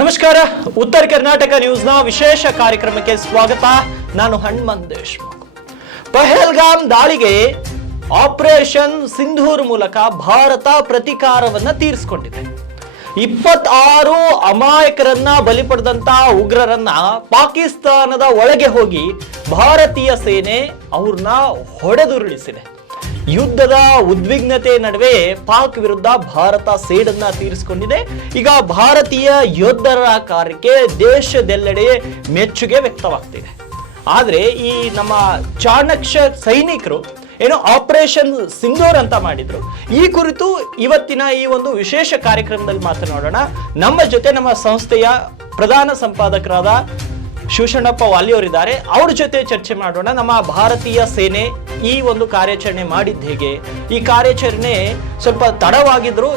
ನಮಸ್ಕಾರ. ಉತ್ತರ ಕರ್ನಾಟಕ ನ್ಯೂಸ್ನ ವಿಶೇಷ ಕಾರ್ಯಕ್ರಮಕ್ಕೆ ಸ್ವಾಗತ. ನಾನು ಹನುಮಂತ್ ದೇಶ್ಮುಖ್. ಪಹಲ್ಗಾಮ್ ದಾಳಿಗೆ ಆಪರೇಷನ್ ಸಿಂಧೂರ್ ಮೂಲಕ ಭಾರತ ಪ್ರತೀಕಾರವನ್ನ ತೀರಿಸಿಕೊಂಡಿದೆ. 26 ಅಮಾಯಕರನ್ನ ಬಲಿ ಪಡೆದಂತ ಉಗ್ರರನ್ನ ಪಾಕಿಸ್ತಾನದ ಒಳಗೆ ಹೋಗಿ ಭಾರತೀಯ ಸೇನೆ ಅವ್ರನ್ನ ಹೊಡೆದುರುಳಿಸಿದೆ. ಯುದ್ಧದ ಉದ್ವಿಗ್ನತೆ ನಡುವೆ ಪಾಕ್ ವಿರುದ್ಧ ಭಾರತ ಸೇಡನ್ನ ತೀರಿಸಿಕೊಂಡಿದೆ. ಈಗ ಭಾರತೀಯ ಯೋಧರ ಕಾರ್ಯಕ್ಕೆ ದೇಶದೆಲ್ಲೆಡೆ ಮೆಚ್ಚುಗೆ ವ್ಯಕ್ತವಾಗ್ತಿದೆ. ಆದ್ರೆ ಈ ನಮ್ಮ ಚಾಣಕ್ಯ ಸೈನಿಕರು ಏನೋ ಆಪರೇಷನ್ ಸಿಂಧೂರ್ ಅಂತ ಮಾಡಿದ್ರು. ಈ ಕುರಿತು ಇವತ್ತಿನ ಈ ಒಂದು ವಿಶೇಷ ಕಾರ್ಯಕ್ರಮದಲ್ಲಿ ಮಾತನಾಡೋಣ. ನಮ್ಮ ಜೊತೆ ನಮ್ಮ ಸಂಸ್ಥೆಯ ಪ್ರಧಾನ ಸಂಪಾದಕರಾದ ಶಿವಶರಣಪ್ಪ ವಾಲಿಯವರಿದ್ದಾರೆ. ಅವ್ರ ಜೊತೆ ಚರ್ಚೆ ಮಾಡೋಣ. ನಮ್ಮ ಭಾರತೀಯ ಸೇನೆ ಈ ಒಂದು ಕಾರ್ಯಾಚರಣೆ ಮಾಡಿದ್ದು ಹೇಗೆ, ಈ ಕಾರ್ಯಾಚರಣೆ ಸ್ವಲ್ಪ ತಡವಾಗಿದ್ರು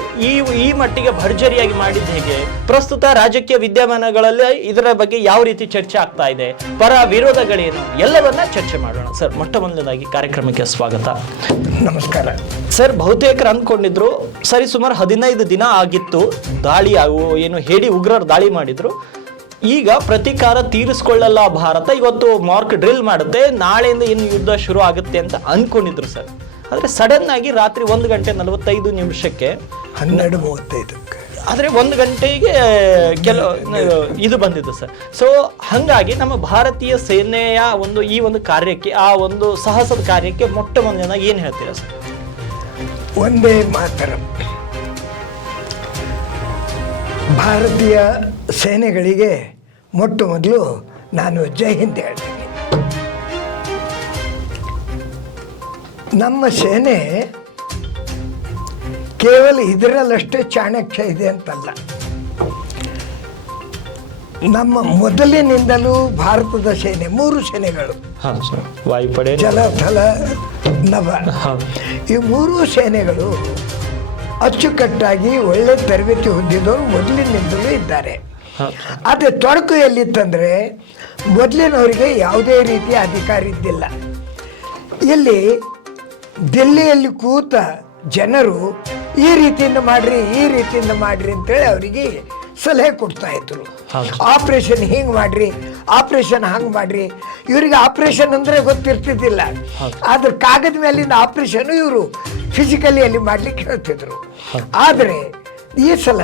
ಈ ಮಟ್ಟಿಗೆ ಭರ್ಜರಿಯಾಗಿ ಮಾಡಿದ್ದು ಹೇಗೆ, ಪ್ರಸ್ತುತ ರಾಜಕೀಯ ವಿದ್ಯಮಾನಗಳಲ್ಲಿ ಇದರ ಬಗ್ಗೆ ಯಾವ ರೀತಿ ಚರ್ಚೆ ಆಗ್ತಾ ಇದೆ, ಪರ ವಿರೋಧಗಳೇನು, ಎಲ್ಲವನ್ನ ಚರ್ಚೆ ಮಾಡೋಣ. ಸರ್, ಮೊಟ್ಟ ಮೊದಲನೇದಾಗಿ ಕಾರ್ಯಕ್ರಮಕ್ಕೆ ಸ್ವಾಗತ. ನಮಸ್ಕಾರ ಸರ್. ಬಹುತೇಕರು ಅಂದ್ಕೊಂಡಿದ್ರು ಸರಿ ಸುಮಾರು 15 ದಿನ ಆಗಿತ್ತು ದಾಳಿ, ಏನು ಹೇಳಿ ಉಗ್ರರು ದಾಳಿ ಮಾಡಿದ್ರು. ಈಗ ಪ್ರತೀಕಾರ ತೀರಿಸಿಕೊಳ್ಳಲ್ಲ ಭಾರತ, ಇವತ್ತು ಮಾರ್ಕ್ ಡ್ರಿಲ್ ಮಾಡುತ್ತೆ, ನಾಳೆಯಿಂದ ಇನ್ನು ಯುದ್ಧ ಶುರು ಆಗುತ್ತೆ ಅಂತ ಅನ್ಕೊಂಡಿದ್ರು ಸರ್. ಆದ್ರೆ ಸಡನ್ ಆಗಿ ರಾತ್ರಿ 1:45 12:35 ಆದ್ರೆ 1 ಗಂಟೆಗೆ ಇದು ಬಂದಿದ್ದು ಸರ್. ಸೊ ಹಂಗಾಗಿ ನಮ್ಮ ಭಾರತೀಯ ಸೇನೆಯ ಈ ಒಂದು ಕಾರ್ಯಕ್ಕೆ, ಆ ಒಂದು ಸಾಹಸದ ಕಾರ್ಯಕ್ಕೆ ಮೊಟ್ಟ ಮೊದಲನೇದಾಗಿ ಏನ್ ಹೇಳ್ತೀರಾ ಸರ್? ಒಂದೇ ಮಾತರಂ. ಭಾರತೀಯ ಸೇನೆಗಳಿಗೆ ಮೊಟ್ಟ ಮೊದಲು ನಾನು ಜೈ ಹಿಂದ್ ಹೇಳ್ತೀನಿ. ನಮ್ಮ ಸೇನೆ ಕೇವಲ ಇದರಲ್ಲಷ್ಟೇ ಚಾಣಕ್ಯ ಇದೆ ಅಂತಲ್ಲ. ನಮ್ಮ ಮೊದಲಿನಿಂದಲೂ ಭಾರತದ ಸೇನೆ 3 ಸೇನೆಗಳು, ವಾಯುಪಡೆ, ಜಲ, ಥಲ, ನಭ, ಈ 3 ಸೇನೆಗಳು ಅಚ್ಚುಕಟ್ಟಾಗಿ ಒಳ್ಳೆ ತರಬೇತಿ ಹೊಂದಿದವರು ಮೊದಲಿನಿಂದಲೂ ಇದ್ದಾರೆ. ಆದರೆ ತೊಡಕು ಎಲ್ಲಿತ್ತಂದರೆ, ಮೊದಲಿನವರಿಗೆ ಯಾವುದೇ ರೀತಿಯ ಅಧಿಕಾರ ಇದ್ದಿಲ್ಲ. ಇಲ್ಲಿ ದಿಲ್ಲಿಯಲ್ಲಿ ಕೂತ ಜನರು ಈ ರೀತಿಯಿಂದ ಮಾಡ್ರಿ, ಈ ರೀತಿಯಿಂದ ಮಾಡ್ರಿ ಅಂತೇಳಿ ಅವರಿಗೆ ಸಲಹೆ ಕೊಡ್ತಾ ಇದ್ರು. ಆಪರೇಷನ್ ಹಿಂಗೆ ಮಾಡ್ರಿ, ಆಪರೇಷನ್ ಹಂಗೆ ಮಾಡ್ರಿ. ಇವರಿಗೆ ಆಪರೇಷನ್ ಅಂದರೆ ಗೊತ್ತಿರ್ತಿದ್ದಿಲ್ಲ. ಆದ್ರೆ ಕಾಗದ ಮೇಲಿಂದ ಆಪರೇಷನ್ ಇವರು ಫಿಸಿಕಲಿ ಅಲ್ಲಿ ಮಾಡ್ಲಿಕ್ಕೆ ಹೇಳ್ತಿದ್ರು. ಆದರೆ ಈ ಸಲ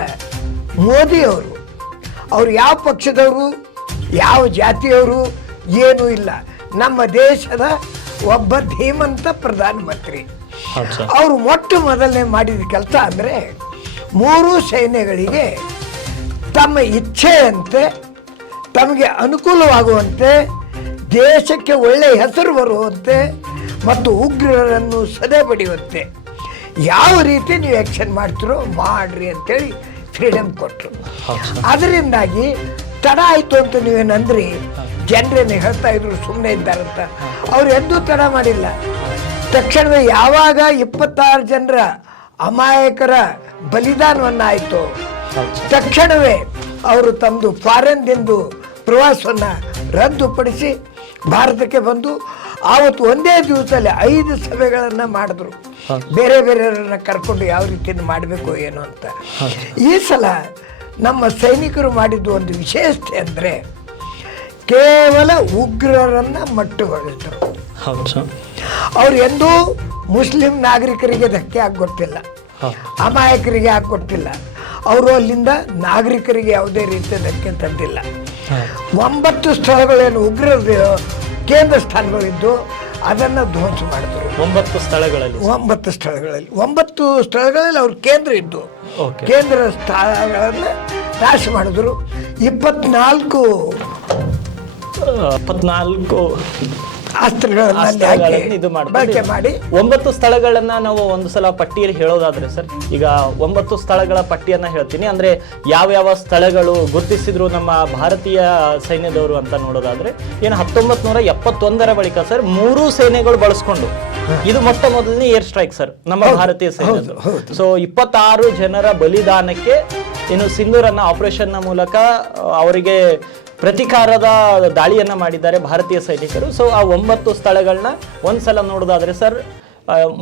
ಮೋದಿಯವರು, ಅವ್ರು ಯಾವ ಪಕ್ಷದವರು, ಯಾವ ಜಾತಿಯವರು ಏನೂ ಇಲ್ಲ, ನಮ್ಮ ದೇಶದ ಒಬ್ಬ ಧೀಮಂತ ಪ್ರಧಾನಮಂತ್ರಿ. ಅವರು ಮೊಟ್ಟ ಮೊದಲನೇ ಮಾಡಿದ ಕೆಲಸ ಅಂದರೆ 3 ಸೇನೆಗಳಿಗೆ ತಮ್ಮ ಇಚ್ಛೆಯಂತೆ, ತಮಗೆ ಅನುಕೂಲವಾಗುವಂತೆ, ದೇಶಕ್ಕೆ ಒಳ್ಳೆಯ ಹೆಸರು ಬರುವಂತೆ ಮತ್ತು ಉಗ್ರರನ್ನು ಸದೆ ಬಡಿಯುವಂತೆ ಯಾವ ರೀತಿ ನೀವು ಆ್ಯಕ್ಷನ್ ಮಾಡ್ತಿರೋ ಮಾಡ್ರಿ ಅಂತೇಳಿ ಫ್ರೀಡಮ್ ಕೊಟ್ಟರು. ಅದರಿಂದಾಗಿ ತಡ ಆಯಿತು ಅಂತ ನೀವೇನಂದ್ರಿ, ಜನರೇನು ಹೇಳ್ತಾ ಇದ್ರು ಸುಮ್ಮನೆ ಇದ್ದಾರಂತ. ಅವ್ರು ಎಂದೂ ತಡ ಮಾಡಿಲ್ಲ. ತಕ್ಷಣವೇ ಯಾವಾಗ 26 ಜನರ ಅಮಾಯಕರ ಬಲಿದಾನವನ್ನಾಯಿತು, ತಕ್ಷಣವೇ ಅವರು ತಮ್ಮದು ಫಾರಿನ್ದಿಂದ ಪ್ರವಾಸವನ್ನು ರದ್ದುಪಡಿಸಿ ಭಾರತಕ್ಕೆ ಬಂದು ಆವತ್ತು ಒಂದೇ ದಿವಸದಲ್ಲಿ 5 ಸಭೆಗಳನ್ನು ಮಾಡಿದ್ರು. ಬೇರೆ ಬೇರೆಯವರನ್ನ ಕರ್ಕೊಂಡು ಯಾವ ರೀತಿಯಿಂದ ಮಾಡಬೇಕು ಏನು ಅಂತ. ಈ ಸಲ ನಮ್ಮ ಸೈನಿಕರು ಮಾಡಿದ್ದು ಒಂದು ವಿಶೇಷತೆ ಅಂದರೆ, ಕೇವಲ ಉಗ್ರರನ್ನು ಮಟ್ಟುಗೊಳಿಸಿದ್ರು. ಅವ್ರು ಎಂದೂ ಮುಸ್ಲಿಂ ನಾಗರಿಕರಿಗೆ ಧಕ್ಕೆ ಆಗಿಗೊಟ್ಟಿಲ್ಲ, ಅಮಾಯಕರಿಗೆ ಆಗಿಗೊಟ್ಟಿಲ್ಲ. ಅವರು ಅಲ್ಲಿಂದ ನಾಗರಿಕರಿಗೆ ಯಾವುದೇ ರೀತಿಯ ಧಕ್ಕೆ ತಂದಿಲ್ಲ. 9 ಸ್ಥಳಗಳೇನು ಉಗ್ರರ ಕೇಂದ್ರ ಸ್ಥಾನಗಳಿದ್ದು ಅದನ್ನು ಧ್ವಂಸ ಮಾಡಿದ್ರು. 9 ಸ್ಥಳಗಳಲ್ಲಿ 9 ಸ್ಥಳಗಳಲ್ಲಿ ಅವ್ರ ಕೇಂದ್ರ ಇದ್ದು ಕೇಂದ್ರ ಸ್ಥಳಗಳನ್ನು ನಾಶ ಮಾಡಿದ್ರು. 24 ಅಸ್ತ್ರಗಳನ್ನು ಇದು ಮಾಡಿ 9 ಸ್ಥಳಗಳನ್ನ ನಾವು ಒಂದು ಸಲ ಪಟ್ಟಿಯಲ್ಲಿ ಹೇಳೋದಾದ್ರೆ ಸರ್, ಈಗ 9 ಸ್ಥಳಗಳ ಪಟ್ಟಿಯನ್ನ ಹೇಳ್ತೀನಿ. ಅಂದ್ರೆ ಯಾವ ಸ್ಥಳಗಳು ಗುರುತಿಸಿದ್ರು ನಮ್ಮ ಭಾರತೀಯ ಸೈನ್ಯದವರು ಅಂತ ನೋಡೋದಾದ್ರೆ, ಏನು 1971 ಬಳಿಕ ಸರ್ 3 ಸೇನೆಗಳು ಬಳಸ್ಕೊಂಡು ಇದು ಮೊಟ್ಟ ಮೊದಲನೇ ಏರ್ ಸ್ಟ್ರೈಕ್ ಸರ್ ನಮ್ಮ ಭಾರತೀಯ ಸೈನ್ಯದ್ದು. ಸೊ 26 ಜನರ ಬಲಿದಾನಕ್ಕೆ ಏನು ಸಿಂಧೂರನ್ನ ಆಪರೇಷನ್ ಮೂಲಕ ಅವರಿಗೆ ಪ್ರತೀಕಾರದ ದಾಳಿಯನ್ನ ಮಾಡಿದ್ದಾರೆ ಭಾರತೀಯ ಸೈನಿಕರು. ಸೊ ಆ 9 ಸ್ಥಳಗಳನ್ನ ಒಂದ್ಸಲ ನೋಡೋದಾದ್ರೆ ಸರ್,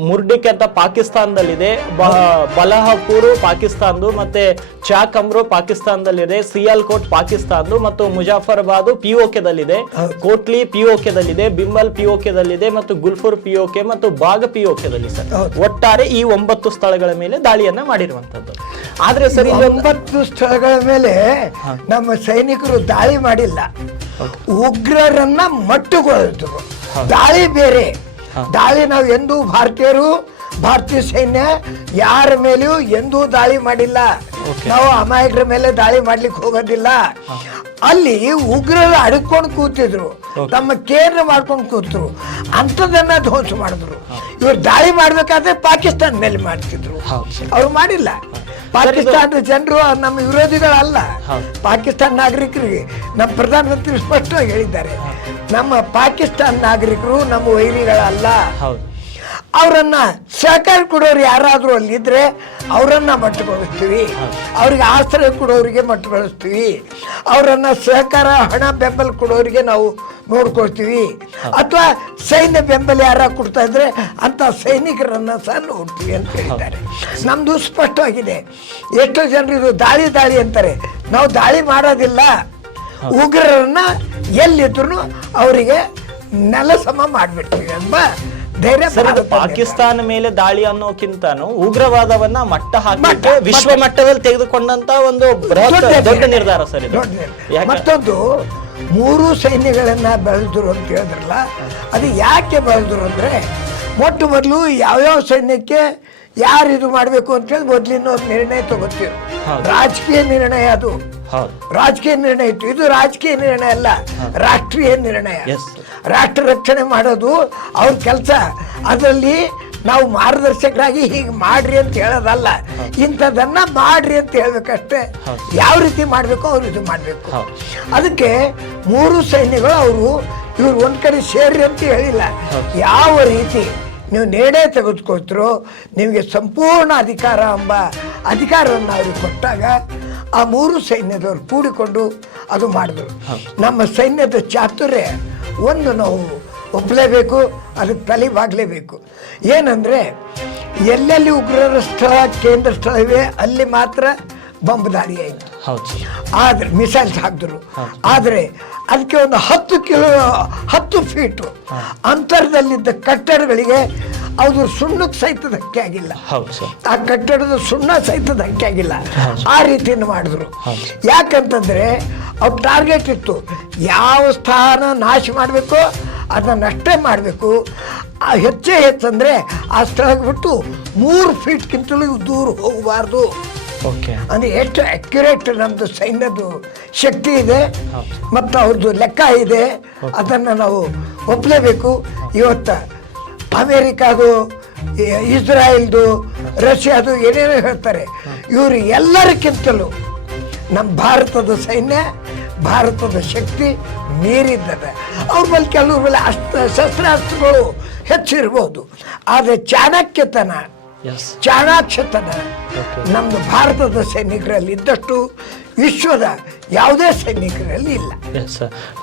ಮುರ್ಡಿಕ್ ಅಂತ ಪಾಕಿಸ್ತಾನದಲ್ಲಿದೆ, ಬಲಹಪುರ್ ಪಾಕಿಸ್ತಾನದು, ಮತ್ತೆ ಚಾಕಮ್ರು ಪಾಕಿಸ್ತಾನದಲ್ಲಿದೆ, ಸಿಯಾಲ್ಕೋಟ್ ಪಾಕಿಸ್ತಾನದು, ಮತ್ತು ಮುಜಾಫರಾಬಾದ್ ಪಿಒಕೆದಲ್ಲಿದೆ, ಕೋಟ್ಲಿ ಪಿಒಕೆದಲ್ಲಿದೆ, ಬಿಂಬಲ್ ಪಿಒಕೆದಲ್ಲಿದೆ, ಮತ್ತು ಗುಲ್ಫುರ್ ಪಿಒಕೆ ಮತ್ತು ಬಾಗ್ ಪಿಒಕೆದಲ್ಲಿ ಸರ್. ಒಟ್ಟಾರೆ ಈ 9 ಸ್ಥಳಗಳ ಮೇಲೆ ದಾಳಿಯನ್ನ ಮಾಡಿರುವಂತದ್ದು. ಆದ್ರೆ ಸರ್ 9 ಸ್ಥಳಗಳ ಮೇಲೆ ನಮ್ಮ ಸೈನಿಕರು ದಾಳಿ ಮಾಡಿಲ್ಲ, ಉಗ್ರರನ್ನ ಮಟ್ಟುಗೊಳಿಸಿದ್ರು. ದಾಳಿ ಬೇರೆ. ದಾಳಿ ನಾವು ಎಂದೂ ಭಾರತೀಯ ಸೈನ್ಯ ಯಾರ ಮೇಲೆಯೂ ಎಂದೂ ದಾಳಿ ಮಾಡಿಲ್ಲ. ನಾವು ಅಮಾಯಕರ ಮೇಲೆ ದಾಳಿ ಮಾಡ್ಲಿಕ್ಕೆ ಹೋಗೋದಿಲ್ಲ. ಅಲ್ಲಿ ಉಗ್ರರು ಅಡ್ಕೊಂಡು ಕೂತಿದ್ರು, ತಮ್ಮ ಕೇಂದ್ರ ಮಾಡ್ಕೊಂಡು ಕೂತರು, ಅಂಥದನ್ನ ಧ್ವಂಸ ಮಾಡಿದ್ರು. ಇವ್ರು ದಾಳಿ ಮಾಡ್ಬೇಕಾದ್ರೆ ಪಾಕಿಸ್ತಾನ ಮೇಲೆ ಮಾಡ್ತಿದ್ರು, ಅವ್ರು ಮಾಡಿಲ್ಲ. ಪಾಕಿಸ್ತಾನದ ಜನರು ನಮ್ಮ ವಿರೋಧಿಗಳಲ್ಲ, ಪಾಕಿಸ್ತಾನ ನಾಗರಿಕರಿಗೆ ನಮ್ಮ ಪ್ರಧಾನಮಂತ್ರಿ ಸ್ಪಷ್ಟವಾಗಿ ಹೇಳಿದ್ದಾರೆ, ನಮ್ಮ ಪಾಕಿಸ್ತಾನ ನಾಗರಿಕರು ನಮ್ಮ ವೈರಿಗಳಲ್ಲ. ಅವರನ್ನ ಸಹಕಾರ ಕೊಡೋರು ಯಾರಾದ್ರೂ ಅಲ್ಲಿದ್ರೆ ಅವರನ್ನ ಮಟ್ಟಗೊಳಿಸ್ತೀವಿ, ಅವ್ರಿಗೆ ಆಶ್ರಯ ಕೊಡೋರಿಗೆ ಮಟ್ಟಗೊಳಿಸ್ತೀವಿ, ಅವರನ್ನ ಸಹಕಾರ ಹಣ ಬೆಂಬಲ ಕೊಡೋರಿಗೆ ನಾವು ನೋಡ್ಕೊಳ್ತೀವಿ, ಅಥವಾ ಸೈನ್ಯ ಬೆಂಬಲ ಯಾರ ಕೊಡ್ತಾ ಇದ್ರೆ ಅಂತ ಸೈನಿಕರನ್ನ ಸಹ ನೋಡ್ತೀವಿ ಅಂತ ಹೇಳಿದ್ದಾರೆ. ನಮ್ದು ಸ್ಪಷ್ಟವಾಗಿದೆ. ಎಷ್ಟೋ ಜನರು ಇದು ದಾಳಿ ಅಂತಾರೆ, ನಾವು ದಾಳಿ ಮಾಡೋದಿಲ್ಲ, ಉಗ್ರರನ್ನ ಎಲ್ಲಿದ್ರು ಅವರಿಗೆ ನೆಲ ಸಮ ಮಾಡ್ಬಿಡ್ತೀವಿ ಎಂಬ ಧೈರ್ಯ. ಪಾಕಿಸ್ತಾನ ಮೇಲೆ ದಾಳಿ ಅನ್ನೋಕ್ಕಿಂತನೂ ಉಗ್ರವಾದವನ್ನ ಮಟ್ಟ ಹಾಕಿ ವಿಶ್ವ ಮಟ್ಟದಲ್ಲಿ ತೆಗೆದುಕೊಂಡಂತ ಒಂದು ದೊಡ್ಡ ನಿರ್ಧಾರ ಸರ್ ಇದು. ಮತ್ತೊಂದು 3 ಸೈನ್ಯಗಳನ್ನ ಬೆಳೆದ್ರು ಅಂತ ಹೇಳಿದ್ರಲ್ಲ, ಅದು ಯಾಕೆ ಬೆಳೆದ್ರು ಅಂದ್ರೆ ಮೊದಲು ಯಾವ್ಯಾವ ಸೈನ್ಯಕ್ಕೆ ಯಾರು ಇದು ಮಾಡ್ಬೇಕು ಅಂತ ಹೇಳಿ ಮೊದ್ಲಿನ ಒಂದು ನಿರ್ಣಯ ತಗೋತೀವಿ. ರಾಜಕೀಯ ನಿರ್ಣಯ, ಅದು ರಾಜಕೀಯ ನಿರ್ಣಯ ಇತ್ತು. ಇದು ರಾಜಕೀಯ ನಿರ್ಣಯ ಅಲ್ಲ, ರಾಷ್ಟ್ರೀಯ ನಿರ್ಣಯ. ರಾಷ್ಟ್ರ ರಕ್ಷಣೆ ಮಾಡೋದು ಅವ್ರ ಕೆಲಸ. ಅದರಲ್ಲಿ ನಾವು ಮಾರ್ಗದರ್ಶಕರಾಗಿ ಹೀಗೆ ಮಾಡ್ರಿ ಅಂತ ಹೇಳೋದಲ್ಲ, ಇಂಥದನ್ನ ಮಾಡ್ರಿ ಅಂತ ಹೇಳ್ಬೇಕಷ್ಟೇ. ಯಾವ ರೀತಿ ಮಾಡ್ಬೇಕು ಅವ್ರು ಇದು ಮಾಡ್ಬೇಕು. ಅದಕ್ಕೆ 3 ಸೈನ್ಯಗಳು ಇವ್ರು ಒಂದ್ ಕಡೆ ಸೇರ್ರಿ ಅಂತ ಹೇಳಿಲ್ಲ. ಯಾವ ರೀತಿ ನೀವು ನಿರ್ಣಯ ತೆಗೆದುಕೊಳ್ತಿರೋ ನಿಮಗೆ ಸಂಪೂರ್ಣ ಅಧಿಕಾರ ಎಂಬ ಅಧಿಕಾರವನ್ನು ಅವ್ರಿಗೆ ಕೊಟ್ಟಾಗ ಆ 3 ಸೈನ್ಯದವ್ರು ಕೂಡಿಕೊಂಡು ಅದು ಮಾಡಿದ್ರು. ನಮ್ಮ ಸೈನ್ಯದ ಚಾತುರ್ಯ ಒಂದು ನಾವು ಒಪ್ಪಲೇಬೇಕು, ಅದಕ್ಕೆ ತಲೆ ಬಾಗಲೇಬೇಕು. ಏನಂದ್ರೆ ಎಲ್ಲೆಲ್ಲಿ ಉಗ್ರರ ಸ್ಥಳ ಕೇಂದ್ರ ಸ್ಥಳ ಇವೆ ಅಲ್ಲಿ ಮಾತ್ರ ಬಾಂಬ್ ದಾಳಿ ಆಯಿತು, ಆದ್ರೆ ಮಿಸೈಲ್ಸ್ ಹಾಕಿದ್ರು. ಆದರೆ ಅದಕ್ಕೆ ಒಂದು 10 ಫೀಟು ಅಂತರದಲ್ಲಿದ್ದ ಕಟ್ಟಡಗಳಿಗೆ ಅದು ಸುಣ್ಣಕ್ಕೆ ಸಹಿತ ಧಕ್ಕೆ ಆಗಿಲ್ಲ. ಆ ಕಟ್ಟಡದ ಸುಣ್ಣ ಸಹಿತ ಧಕ್ಕೆ ಆಗಿಲ್ಲ. ಆ ರೀತಿಯನ್ನು ಮಾಡಿದ್ರು. ಯಾಕಂತಂದ್ರೆ ಅವ್ರ ಟಾರ್ಗೆಟ್ ಇತ್ತು, ಯಾವ ಸ್ಥಾನ ನಾಶ ಮಾಡಬೇಕು ಅದನ್ನಷ್ಟೇ ಮಾಡಬೇಕು. ಹೆಚ್ಚಂದ್ರೆ ಆ ಸ್ಥಳಕ್ಕೆ ಬಿಟ್ಟು 3 ಫೀಟ್ಗಿಂತಲೂ ದೂರ ಹೋಗಬಾರ್ದು. ಅಂದ್ರೆ ಎಷ್ಟು ಅಕ್ಯುರೇಟ್ ನಮ್ದು ಸೈನ್ಯದ ಶಕ್ತಿ ಇದೆ ಮತ್ತು ಅವ್ರದ್ದು ಲೆಕ್ಕ ಇದೆ, ಅದನ್ನ ನಾವು ಒಪ್ಪಲೇಬೇಕು. ಇವತ್ತ ಅಮೇರಿಕಾದು, ಇಸ್ರಾಯೇಲ್ದು, ರಷ್ಯಾದು ಏನೇನೋ ಹೇಳ್ತಾರೆ, ಇವರು ಎಲ್ಲರಿಗಿಂತಲೂ ನಮ್ಮ ಭಾರತದ ಸೈನ್ಯ, ಭಾರತದ ಶಕ್ತಿ ಮೀರಿದ್ದದೆ. ಅವ್ರ ಮೇಲೆ ಕೆಲವ್ರ ಮೇಲೆ ಶಸ್ತ್ರಾಸ್ತ್ರಗಳು ಹೆಚ್ಚಿರ್ಬೋದು, ಆದರೆ ಚಾಣಾಕ್ಷತನ ನಮ್ದು ಭಾರತದ ಸೈನಿಕರಲ್ಲಿ ಇದ್ದಷ್ಟು ವಿಶ್ವದ ಯಾವುದೇ ಸೈನಿಕರಲ್ಲಿ ಇಲ್ಲ.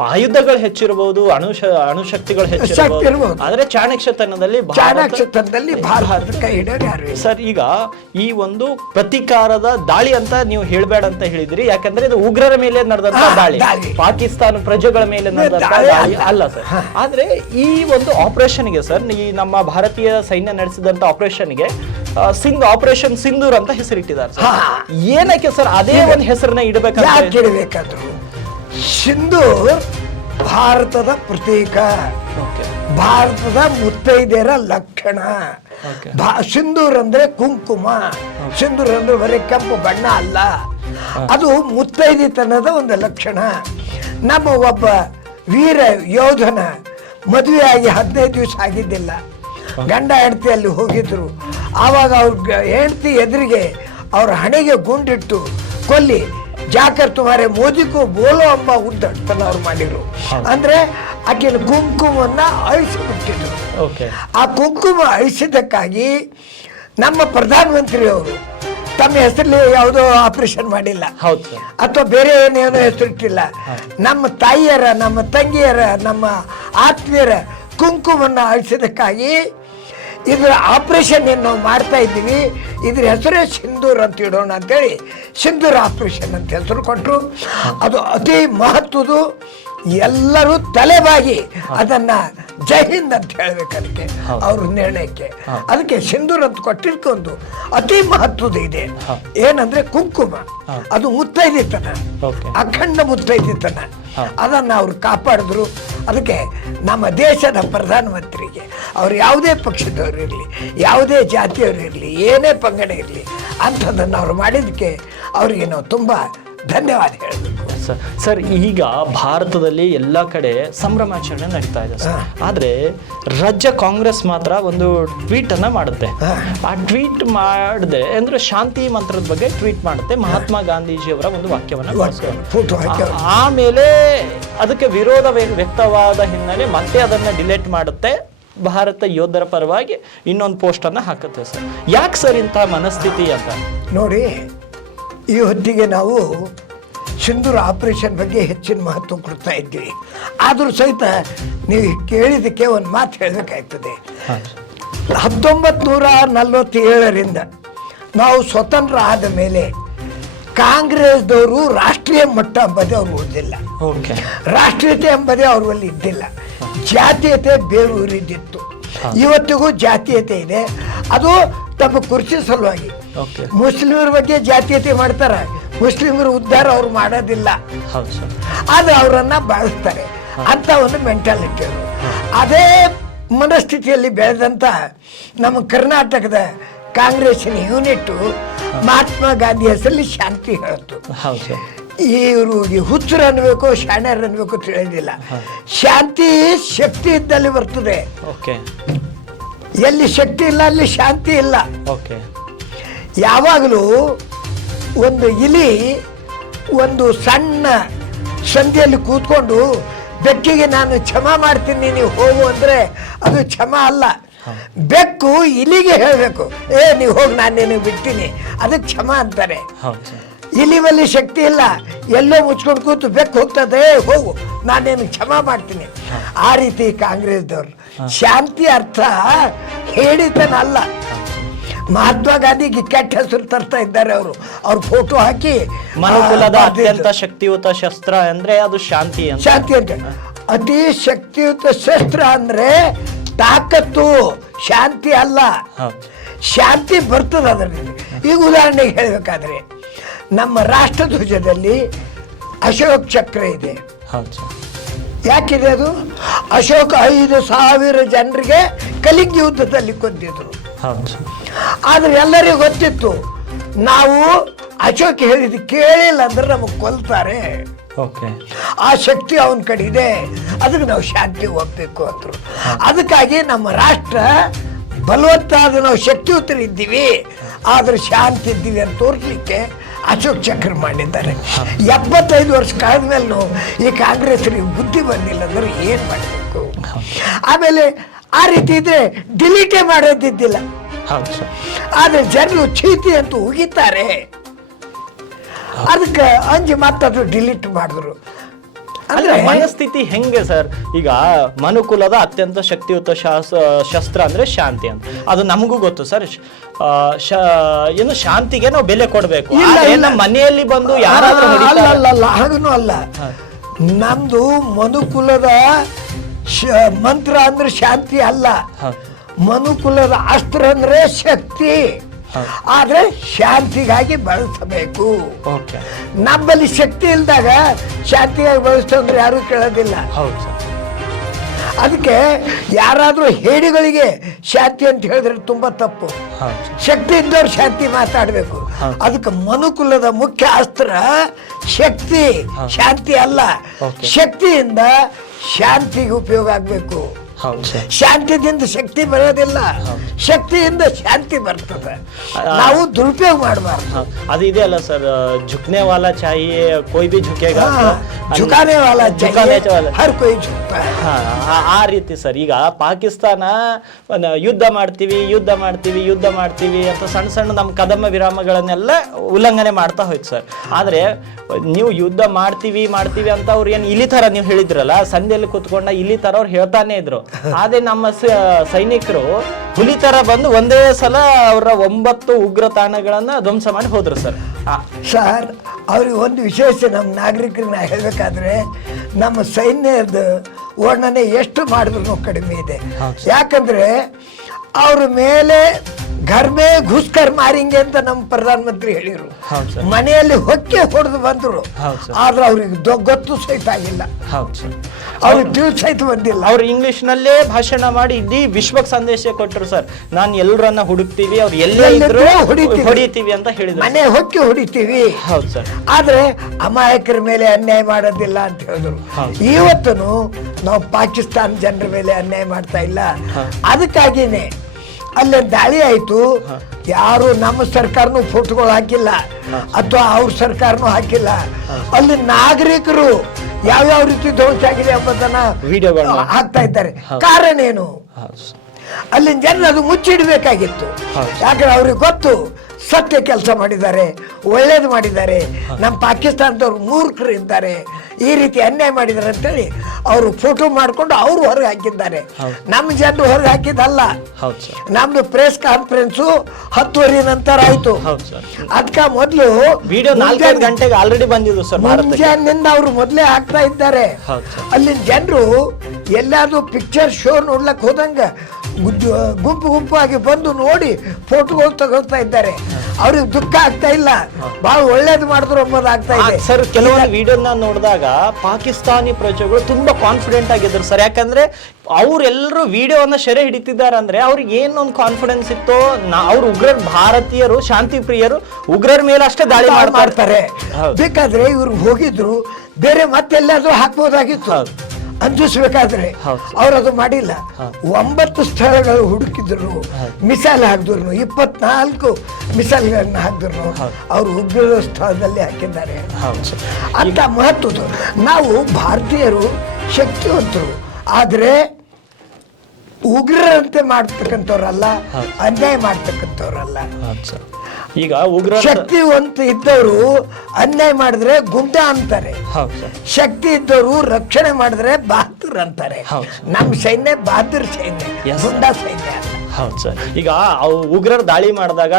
ಆಯುಧಗಳು ಹೆಚ್ಚಿರಬಹುದು, ಅಣುಶಕ್ತಿಗಳು ಹೆಚ್ಚಿರಬಹುದು, ಆದ್ರೆ ಚಾಣಾಕ್ಷತನದಲ್ಲಿ ಭಾರತ ಕೈ ಹಿಡಿಯೋರು ಯಾರು ಸರ್. ಈಗ ಈ ಒಂದು ಪ್ರತೀಕಾರದ ದಾಳಿ ಅಂತ ನೀವು ಹೇಳ್ಬೇಡ ಅಂತ ಹೇಳಿದ್ರಿ, ಯಾಕಂದ್ರೆ ಇದು ಉಗ್ರರ ಮೇಲೆ ನಡೆದಂತ ದಾಳಿ, ಪಾಕಿಸ್ತಾನ ಪ್ರಜೆಗಳ ಮೇಲೆ ನಡೆದಂತ ದಾಳಿ ಅಲ್ಲ ಸರ್. ಆದ್ರೆ ಈ ಒಂದು ಆಪರೇಷನ್ಗೆ ಸರ್, ಈ ನಮ್ಮ ಭಾರತೀಯ ಸೈನ್ಯ ನಡೆಸಿದಂತ ಆಪರೇಷನ್ಗೆ ಆಪರೇಷನ್ ಸಿಂಧೂರ್ ಅಂತ ಹೆಸರಿಟ್ಟಿದ್ದಾರೆ ಸರ್. ಏನಕ್ಕೆ ಸರ್ ಅದೇ ಒಂದು ಹೆಸರನ್ನ ಇಡಬೇಕಾದ್ರು? ಸಿಂಧೂರ್ ಭಾರತದ ಪ್ರತೀಕ, ಭಾರತದ ಮುತ್ತೈದೆಯರ ಲಕ್ಷಣ. ಸಿಂಧೂರ್ ಅಂದ್ರೆ ಕುಂಕುಮ, ಸಿಂಧೂರ್ ಅಂದ್ರೆ ಬರೀ ಕೆಂಪು ಬಣ್ಣ ಅಲ್ಲ, ಅದು ಮುತ್ತೈದೆತನದ ಒಂದು ಲಕ್ಷಣ. ನಮ್ಮ ಒಬ್ಬ ವೀರ ಯೋಧನ ಮದುವೆಯಾಗಿ 15 ದಿವಸ ಆಗಿದ್ದಿಲ್ಲ, ಗಂಡ ಹೆಂಡತಿ ಅಲ್ಲಿ ಹೋಗಿದ್ರು. ಆವಾಗ ಅವ್ರ ಹೆಂಡತಿ ಎದುರಿಗೆ ಅವ್ರ ಹಣೆಗೆ ಗುಂಡಿಟ್ಟು ಕೊಲ್ಲಿ ಜಾಕರ್ ತುಮಾರೆ ಮೋದಿಗೂ ಬೋಲೋ ಎಂಬ ಉದ್ದಟನ ಅವ್ರು ಮಾಡಿದ್ರು. ಅಂದ್ರೆ ಆಕೆನ ಕುಂಕುಮನ್ನ ಅಳಿಸಿಬಿಟ್ಟಿದ್ರು. ಆ ಕುಂಕುಮ ಅಳಿಸಿದ್ದಕ್ಕಾಗಿ ನಮ್ಮ ಪ್ರಧಾನಮಂತ್ರಿಯವರು ತಮ್ಮ ಹೆಸರಲ್ಲಿ ಯಾವುದೋ ಆಪರೇಷನ್ ಮಾಡಿಲ್ಲ, ಅಥವಾ ಬೇರೆ ಏನೇನೋ ಹೆಸರಿಟ್ಟಿಲ್ಲ. ನಮ್ಮ ತಾಯಿಯರ, ನಮ್ಮ ತಂಗಿಯರ, ನಮ್ಮ ಆತ್ಮೀಯರ ಕುಂಕುಮನ್ನ ಅಳಿಸಿದ್ದಕ್ಕಾಗಿ ಇದ್ರ ಆಪರೇಷನ್ ಏನು ನಾವು ಮಾಡ್ತಾ ಇದ್ದೀವಿ, ಇದ್ರ ಹೆಸರೇ ಸಿಂಧೂರ್ ಅಂತ ಇಡೋಣ ಅಂತೇಳಿ ಸಿಂಧೂರ್ ಆಪರೇಷನ್ ಅಂತ ಹೆಸರು ಕೊಟ್ಟರು. ಅದು ಅತಿ ಮಹತ್ವದು. ಎಲ್ಲರೂ ತಲೆಬಾಗಿ ಅದನ್ನ ಜೈ ಹಿಂದ್ ಅಂತ ಹೇಳ್ಬೇಕು ಅದಕ್ಕೆ, ಅವ್ರ ನಿರ್ಣಯಕ್ಕೆ. ಅದಕ್ಕೆ ಸಿಂಧೂರ್ ಅಂತ ಕೊಟ್ಟಿರ್ಕೊಂಡು ಅತಿ ಮಹತ್ವದ ಇದೆ. ಏನಂದ್ರೆ ಕುಂಕುಮ, ಅದು ಮುತ್ತೈದಿತನ, ಅಖಂಡ ಮುತ್ತೈದಿತನ, ಅದನ್ನ ಅವ್ರು ಕಾಪಾಡಿದ್ರು. ಅದಕ್ಕೆ ನಮ್ಮ ದೇಶದ ಪ್ರಧಾನಮಂತ್ರಿಗೆ, ಅವ್ರು ಯಾವುದೇ ಪಕ್ಷದವ್ರು ಇರಲಿ, ಯಾವುದೇ ಜಾತಿಯವರು ಇರಲಿ, ಏನೇ ಪಂಗಡ ಇರಲಿ, ಅಂಥದ್ದನ್ನು ಅವ್ರು ಮಾಡಿದ್ದಕ್ಕೆ ಅವರಿಗೆ ನಾವು ತುಂಬ ಧನ್ಯವಾದ ಹೇಳಬೇಕು. ಸರ್, ಈಗ ಭಾರತದಲ್ಲಿ ಎಲ್ಲ ಕಡೆ ಸಂಭ್ರಮಾಚರಣೆ ನಡೀತಾ ಇದೆ ಸರ್. ಆದ್ರೆ ರಾಜ್ಯ ಕಾಂಗ್ರೆಸ್ ಮಾತ್ರ ಒಂದು ಟ್ವೀಟ್ ಅನ್ನ ಮಾಡುತ್ತೆ. ಆ ಟ್ವೀಟ್ ಮಾಡದೆ ಅಂದ್ರೆ ಶಾಂತಿ ಮಂತ್ರದ ಬಗ್ಗೆ ಟ್ವೀಟ್ ಮಾಡುತ್ತೆ. ಮಹಾತ್ಮ ಗಾಂಧೀಜಿಯವರ ಒಂದು ವಾಕ್ಯವನ್ನ ಆಮೇಲೆ ಅದಕ್ಕೆ ವಿರೋಧ ವ್ಯಕ್ತವಾದ ಹಿನ್ನೆಲೆ ಮತ್ತೆ ಅದನ್ನ ಡಿಲೀಟ್ ಮಾಡುತ್ತೆ. ಭಾರತ ಯೋಧರ ಪರವಾಗಿ ಇನ್ನೊಂದು ಪೋಸ್ಟ್ ಅನ್ನ ಹಾಕುತ್ತೆ ಸರ್. ಯಾಕೆ ಸರ್ ಇಂಥ ಮನಸ್ಥಿತಿ ಅಂತ? ನೋಡಿ, ಈ ಹೊತ್ತಿಗೆ ನಾವು ಸಿಂಧೂರ್ ಆಪರೇಷನ್ ಬಗ್ಗೆ ಹೆಚ್ಚಿನ ಮಹತ್ವ ಕೊಡ್ತಾ ಇದ್ದೀವಿ. ಆದರೂ ಸಹಿತ ನೀವು ಕೇಳಿದ್ದಕ್ಕೆ ಒಂದು ಮಾತು ಹೇಳಬೇಕಾಗ್ತದೆ. 1947ರಿಂದ ನಾವು ಸ್ವತಂತ್ರ ಆದ ಮೇಲೆ ಕಾಂಗ್ರೆಸ್ದವರು ರಾಷ್ಟ್ರೀಯ ಮಟ್ಟ ಎಂಬುದೇ ಅವ್ರು ಉಳಿದಿಲ್ಲ. ರಾಷ್ಟ್ರೀಯತೆ ಎಂಬುದೇ ಅವರಲ್ಲಿ ಇದ್ದಿಲ್ಲ. ಜಾತೀಯತೆ ಬೇರೂರಿದ್ದಿತ್ತು. ಇವತ್ತಿಗೂ ಜಾತೀಯತೆ ಇದೆ. ಅದು ತಮ್ಮ ಕುರ್ಚಿ ಸಲುವಾಗಿ. ಮುಸ್ಲಿಮರ ಬಗ್ಗೆ ಜಾತೀಯತೆ ಮಾಡ್ತಾರೆ, ಮುಸ್ಲಿಮರ ಉದ್ಧಾರ ಅವ್ರು ಮಾಡೋದಿಲ್ಲ, ಆದ್ರೆ ಅವರನ್ನ ಬಳಸ್ತಾರೆ ಅಂತ ಒಂದು ಮೆಂಟಾಲಿಟಿ. ಅವರು ಅದೇ ಮನಸ್ಥಿತಿಯಲ್ಲಿ ಬೆಳೆದಂತ ನಮ್ಮ ಕರ್ನಾಟಕದ ಕಾಂಗ್ರೆಸ್ಸಿನ ಯೂನಿಟ್ ಮಹಾತ್ಮ ಗಾಂಧಿ ಹೆಸರಲ್ಲಿ ಶಾಂತಿ ಹೇಳ್ತು. ಇವರು ಹುಚ್ಚರು ಅನ್ಬೇಕು, ಶಾಣ್ಯರು ಅನ್ಬೇಕು ತಿಳಿದಿಲ್ಲ. ಶಾಂತಿ ಶಕ್ತಿ ಇದ್ದಲ್ಲಿ ಬರ್ತದೆ. ಎಲ್ಲಿ ಶಕ್ತಿ ಇಲ್ಲ ಅಲ್ಲಿ ಶಾಂತಿ ಇಲ್ಲ. ಯಾವಾಗಲೂ ಒಂದು ಇಲಿ ಒಂದು ಸಣ್ಣ ಸಂಧಿಯಲ್ಲಿ ಕೂತ್ಕೊಂಡು ಬೆಕ್ಕಿಗೆ ನಾನು ಕ್ಷಮ ಮಾಡ್ತೀನಿ ನೀವು ಹೋಗು ಅಂದ್ರೆ ಅದು ಕ್ಷಮ ಅಲ್ಲ. ಬೆಕ್ಕು ಇಲಿಗೆ ಹೇಳಬೇಕು, ನೀವು ಹೋಗಿ ನಾನೇನು ಬಿಡ್ತೀನಿ, ಅದಕ್ಕೆ ಕ್ಷಮ ಅಂತಾರೆ. ಇಲಿವಲ್ಲಿ ಶಕ್ತಿ ಇಲ್ಲ, ಎಲ್ಲೋ ಮುಚ್ಕೊಂಡು ಕೂತು ಬೆಕ್ಕು ಹೋಗ್ತದೆ, ಹೋಗು ನಾನೇನು ಕ್ಷಮ ಮಾಡ್ತೀನಿ. ಆ ರೀತಿ ಕಾಂಗ್ರೆಸ್ದವ್ರು ಶಾಂತಿ ಅರ್ಥ ಹೇಳಿತನ ಅಲ್ಲ. ಮಹಾತ್ಮ ಗಾಂಧಿಗೆ ಕೆಟ್ಟ ಹೆಸರು ತರ್ತಾ ಇದ್ದಾರೆ ಅವರು. ಅವ್ರ ಫೋಟೋ ಹಾಕಿ ಮನುಕುಲದ ಅತ್ಯಂತ ಶಕ್ತಿಯುತ ಶಸ್ತ್ರ ಅಂದ್ರೆ ಅದು ಶಾಂತಿ ಅಂತ. ಶಾಂತಿ ಅಂತ ಅತಿ ಶಕ್ತಿಯುತ ಶಸ್ತ್ರ ಅಂದ್ರೆ ತಾಕತ್ತು, ಶಾಂತಿ ಅಲ್ಲ. ಶಾಂತಿ ಬರ್ತದೆ ಅದರಲ್ಲಿ. ಈಗ ಉದಾಹರಣೆಗೆ ಹೇಳ್ಬೇಕಾದ್ರೆ ನಮ್ಮ ರಾಷ್ಟ್ರಧ್ವಜದಲ್ಲಿ ಅಶೋಕ್ ಚಕ್ರ ಇದೆ. ಯಾಕಿದೆ ಅದು? ಅಶೋಕ 5,000 ಜನರಿಗೆ ಕಲಿಂಗ ಯುದ್ಧದಲ್ಲಿ ಕೊಂದಿದ್ರು. ಆದ್ರೆ ಎಲ್ಲರಿಗೂ ಗೊತ್ತಿತ್ತು, ನಾವು ಅಶೋಕ್ ಹೇಳಿದ್ದು ಕೇಳಿಲ್ಲ ಅಂದ್ರೆ ನಮಗೆ ಕೊಲ್ತಾರೆ. ಆ ಶಕ್ತಿ ಅವನ ಕಡೆ ಇದೆ, ಅದಕ್ಕೆ ನಾವು ಶಾಂತಿ ಹೋಗ್ಬೇಕು ಅಂದ್ರು. ಅದಕ್ಕಾಗಿ ನಮ್ಮ ರಾಷ್ಟ್ರ ಬಲವತ್ತಾದ ನಾವು ಶಕ್ತಿಯುತರಿದ್ದೀವಿ, ಆದ್ರೆ ಶಾಂತಿ ಇದ್ದೀವಿ ಅಂತ ತೋರಿಸ್ಲಿಕ್ಕೆ ಅಶೋಕ್ ಚಕ್ರ ಮಾಡಿದ್ದಾರೆ. 75 ವರ್ಷ ಕಳೆದ ಮೇಲೂ ಈ ಕಾಂಗ್ರೆಸ್ರಿಗೆ ಬುದ್ಧಿ ಬಂದಿಲ್ಲ ಅಂದ್ರೆ ಏನ್ ಮಾಡಬೇಕು? ಆಮೇಲೆ ಆ ರೀತಿ ಇದ್ರೆ ಡಿಲೀಟೇ ಮಾಡೋದಿದ್ದಿಲ್ಲ. ಆದ್ರೆ ಜನರು ಚೀತಿ ಅಂತ ಉಗಿತಾರೆ, ಅದಕ್ಕೆ ಅಂಜಿ ಮತ್ತದು ಡಿಲೀಟ್ ಮಾಡಿದ್ರು. ಅಂದ್ರೆ ಮನಸ್ಥಿತಿ ಹೆಂಗೆ ಸರ್? ಈಗ ಮನುಕುಲದ ಅತ್ಯಂತ ಶಕ್ತಿಯುತ ಶಸ್ತ್ರ ಅಂದ್ರೆ ಶಾಂತಿ ಅಂತ, ಅದು ನಮಗೂ ಗೊತ್ತು ಸರ್. ಏನು ಶಾಂತಿಗೆ ನಾವು ಬೆಲೆ ಕೊಡ್ಬೇಕು. ನಮ್ಮ ಮನೆಯಲ್ಲಿ ಬಂದು ಯಾರಾದ್ರೂ ಹಾಗೂನು ಅಲ್ಲ. ನಮ್ದು ಮನುಕುಲದ ಮಂತ್ರ ಅಂದ್ರೆ ಶಾಂತಿ ಅಲ್ಲ, ಮನುಕುಲದ ಅಸ್ತ್ರ ಅಂದ್ರೆ ಶಕ್ತಿ. ಆದ್ರೆ ಶಾಂತಿಗಾಗಿ ಬಳಸಬೇಕು. ನಮ್ಮಲ್ಲಿ ಶಕ್ತಿ ಇಲ್ದಾಗ ಶಾಂತಿಗಾಗಿ ಬಳಸ್ತಂದ್ರೆ ಯಾರು ಕೇಳೋದಿಲ್ಲ. ಅದಕ್ಕೆ ಯಾರಾದ್ರೂ ಹೇಡಿಗಳಿಗೆ ಶಾಂತಿ ಅಂತ ಹೇಳಿದ್ರೆ ತುಂಬಾ ತಪ್ಪು. ಶಕ್ತಿ ಇದ್ದವ್ರು ಶಾಂತಿ ಮಾತಾಡ್ಬೇಕು. ಅದಕ್ಕೆ ಮನುಕುಲದ ಮುಖ್ಯ ಅಸ್ತ್ರ ಶಕ್ತಿ, ಶಾಂತಿ ಅಲ್ಲ. ಶಕ್ತಿಯಿಂದ ಶಾಂತಿಗೆ ಉಪಯೋಗ ಆಗ್ಬೇಕು. ಶಾಂತಿದಿಂದ ಶಕ್ತಿ ಬರೋದಿಲ್ಲ, ಶಕ್ತಿಯಿಂದ ಶಾಂತಿ ಬರ್ತದೆ. ನಾವು ದುರುಪಯೋಗ ಮಾಡಬಾರ್ದು. ಅದು ಇದೆ ಅಲ್ಲ ಸರ್, झुकने वाला चाहिए कोई भी झुकेगा, झुकाने वाला चाहिए हर कोई झुकता है. ಆ ರೀತಿ ಸರ್. ಈಗ ಪಾಕಿಸ್ತಾನ ಯುದ್ಧ ಮಾಡ್ತೀವಿ ಅಂತ ಸಣ್ಣ ಸಣ್ಣ ನಮ್ಮ ಕದಮ ವಿರಾಮಗಳನ್ನೆಲ್ಲ ಉಲ್ಲಂಘನೆ ಮಾಡ್ತಾ ಹೋಯ್ತು ಸರ್. ಆದ್ರೆ ನೀವು ಯುದ್ಧ ಮಾಡ್ತೀವಿ ಅಂತ ಅವ್ರು ಏನು ಇಲ್ಲಿ ತರ ನೀವು ಹೇಳಿದ್ರಲ್ಲ, ಸಂಧಿಯಲ್ಲಿ ಕುತ್ಕೊಂಡ ಇಲ್ಲಿ ತರ ಅವ್ರು ಹೇಳ್ತಾನೆ ಇದ್ರು. ಆದ್ರೆ ನಮ್ಮ ಸೈನಿಕರು ಹುಲಿ ತರ ಬಂದು ಒಂದೇ ಸಲ ಅವರ 9 ಉಗ್ರ ತಾಣಗಳನ್ನ ಧ್ವಂಸ ಮಾಡಿ ಹೋದ್ರು ಸರ್. ಸರ್, ಅವ್ರಿಗೆ ಒಂದು ವಿಶೇಷ ನಮ್ಮ ನಾಗರಿಕರನ್ನ ಹೇಳಬೇಕಾದ್ರೆ ನಮ್ಮ ಸೈನ್ಯದ ವರ್ಣನೆ ಎಷ್ಟು ಮಾಡಿದ್ರು ಕಡಿಮೆ ಇದೆ. ಯಾಕಂದ್ರೆ ಅವ್ರ ಮೇಲೆ ಘರ್ಮೇ ಘುಸ್ಕರ್ ಮಾರಿಂಗೆ ಅಂತ ನಮ್ಮ ಪ್ರಧಾನಮಂತ್ರಿ ಹೇಳಿರು. ಮನೆಯಲ್ಲಿ ಹೊಕ್ಕೆ ಹೊಡೆದು ಬಂದ್ರು, ಆದ್ರೆ ಅವ್ರಿಗೆ ಗೊತ್ತು ಸಹಿತ ಆಗಿಲ್ಲ, ಅವ್ರಿಗೆ ತಿಳಿದು ಸಹಿತ ಬಂದಿಲ್ಲ. ಅವ್ರು ಇಂಗ್ಲಿಷ್ ನಲ್ಲೇ ಭಾಷಣ ಮಾಡಿ ಇಡೀ ವಿಶ್ವಕ್ಕೆ ಸಂದೇಶ ಕೊಟ್ಟರು ಸರ್. ನಾನು ಎಲ್ಲರನ್ನ ಹುಡುಕ್ತೀವಿ, ಅವ್ರು ಎಲ್ಲೇ ಇದ್ರು ಹೊಡಿತೀವಿ ಅಂತ ಹೇಳಿದ್ರು. ಮನೆ ಹೊಕ್ಕಿ ಹೊಡಿತೀವಿ, ಹೌದು ಸರ್, ಆದ್ರೆ ಅಮಾಯಕರ ಮೇಲೆ ಅನ್ಯಾಯ ಮಾಡೋದಿಲ್ಲ ಅಂತ ಹೇಳಿದ್ರು. ಇವತ್ತನು ನಾವು ಪಾಕಿಸ್ತಾನ ಜನರ ಮೇಲೆ ಅನ್ಯಾಯ ಮಾಡ್ತಾ ಇಲ್ಲ. ಅದಕ್ಕಾಗಿನೇ ಅಲ್ಲೇ ದಾಳಿ ಆಯ್ತು. ಯಾರು ನಮ್ಮ ಸರ್ಕಾರನು ಫೋಟೋಗಳು ಹಾಕಿಲ್ಲ ಅಥವಾ ಅವ್ರ ಸರ್ಕಾರನು ಹಾಕಿಲ್ಲ. ಅಲ್ಲಿ ನಾಗರಿಕರು ಯಾವ್ಯಾವ ರೀತಿ ಧ್ವಂಸ ಆಗಿದೆ ಎಂಬುದನ್ನ ವಿಡಿಯೋಗಳು ಹಾಕ್ತಾ ಇದ್ದಾರೆ. ಕಾರಣ ಏನು? ಅಲ್ಲಿನ ಜನ ಅದು ಮುಚ್ಚಿಡ್ಬೇಕಾಗಿತ್ತು. ಯಾಕಂದ್ರೆ ಅವ್ರಿಗೆ ಗೊತ್ತು ಸತ್ಯ ಕೆಲಸ ಮಾಡಿದ್ದಾರೆ, ಒಳ್ಳೇದು ಮಾಡಿದ್ದಾರೆ. ನಮ್ಮ ಪಾಕಿಸ್ತಾನದವ್ರು ಮೂರ್ಖರು ಇದ್ದಾರೆ, ಈ ರೀತಿ ಅನ್ಯಾಯ ಮಾಡಿದ್ದಾರೆ ಅಂತೇಳಿ ಅವರು ಫೋಟೋ ಮಾಡ್ಕೊಂಡು ಅವರು ಹೊರಗೆ ಹಾಕಿದ್ದಾರೆ. ನಮ್ಮ ಜನರು ಹೊರಗೆ ಹಾಕಿದ್ದಲ್ಲ. ನಮ್ದು ಪ್ರೆಸ್ ಕಾನ್ಫರೆನ್ಸು 10:30 ನಂತರ ಆಯ್ತು. ಅದಕ್ಕ ಮೊದಲು ವಿಡಿಯೋ 4 ಗಂಟೆಗೆ ಆಲ್ರೆಡಿ ಬಂದಿದ್ದು ಸರ್. ಮುಂಜಾನಿಂದ ಅವರು ಮೊದಲೇ ಹಾಕ್ತಾ ಇದ್ದಾರೆ. ಅಲ್ಲಿನ ಜನರು ಎಲ್ಲಾದ್ರೂ ಪಿಕ್ಚರ್ ಶೋ ನೋಡ್ಲಕ್ ಹೋದಂಗ ಗುಂಪು ಗುಂಪಾಗಿ ಬಂದು ನೋಡಿ ಫೋಟೋಗಳು ತಗೊಳ್ತಾ ಇದ್ದಾರೆ. ಅವ್ರಿಗೆ ದುಃಖ ಆಗ್ತಾ ಇಲ್ಲ, ಬಹಳ ಒಳ್ಳೇದು ಮಾಡಿದ್ರು ಎಂಬುದು ಆಗ್ತಾ ಇದೆ ಸರ್. ಕೆಲವೊಂದು ವಿಡಿಯೋನ ನೋಡಿದಾಗ ಪಾಕಿಸ್ತಾನಿ ಪ್ರಜೆಗಳು ತುಂಬಾ ಕಾನ್ಫಿಡೆಂಟ್ ಆಗಿದ್ರು ಸರ್. ಯಾಕಂದ್ರೆ ಅವ್ರೆಲ್ಲರೂ ವಿಡಿಯೋವನ್ನ ಸೆರೆ ಹಿಡಿತಿದ್ದಾರೆ ಅಂದ್ರೆ ಅವ್ರಿಗೆ ಏನೊಂದು ಕಾನ್ಫಿಡೆನ್ಸ್ ಇತ್ತೋ, ಅವ್ರು ಉಗ್ರರು, ಭಾರತೀಯರು ಶಾಂತಿ ಪ್ರಿಯರು ಉಗ್ರರ ಮೇಲೆ ಅಷ್ಟೇ ದಾಳಿ ಮಾಡ್ತಾರೆ. ಬೇಕಾದ್ರೆ ಇವ್ರು ಹೋಗಿದ್ರು, ಬೇರೆ ಮತ್ತೆಲ್ಲಾದ್ರೂ ಹಾಕ್ಬೋದಾಗಿತ್ತು ಅಂಜಿಸ್ಬೇಕಾದ್ರೆ. ಅವ್ರದು ಮಾಡಿಲ್ಲ. 9 ಸ್ಥಳಗಳು ಹುಡುಕಿದ್ರು, ಮಿಸೈಲ್ ಹಾಕಿದ್ರು, 24 ಮಿಸೈಲ್ಗಳನ್ನ ಹಾಕಿದ್ರು. ಅವರು ಉಗ್ರ ಸ್ಥಳದಲ್ಲಿ ಹಾಕಿದ್ದಾರೆ. ಅಂತ ಮಹತ್ವದ ನಾವು ಭಾರತೀಯರು ಶಕ್ತಿವಂತರು, ಆದ್ರೆ ಉಗ್ರರಂತೆ ಮಾಡ್ತಕ್ಕಂಥವ್ರಲ್ಲ, ಅನ್ಯಾಯ ಮಾಡ್ತಕ್ಕಂಥವ್ರಲ್ಲ. ಈಗ ಉಗ್ರ ಶಕ್ತಿವಂತ ಇದ್ದವರು ಅನ್ಯಾಯ ಮಾಡಿದ್ರೆ ಗುಂಡ ಅಂತಾರೆ, ಶಕ್ತಿ ಇದ್ದವರು ರಕ್ಷಣೆ ಮಾಡಿದ್ರೆ ಬಹದ್ದೂರ್ ಅಂತಾರೆ. ನಮ್ಮ ಸೈನ್ಯ ಬಹದ್ದೂರ್ ಸೈನ್ಯ, ಗುಂಡ ಸೈನ್ಯ ಅಲ್ಲ. ಹೌದು ಸರ್. ಈಗ ಉಗ್ರರು ದಾಳಿ ಮಾಡಿದಾಗ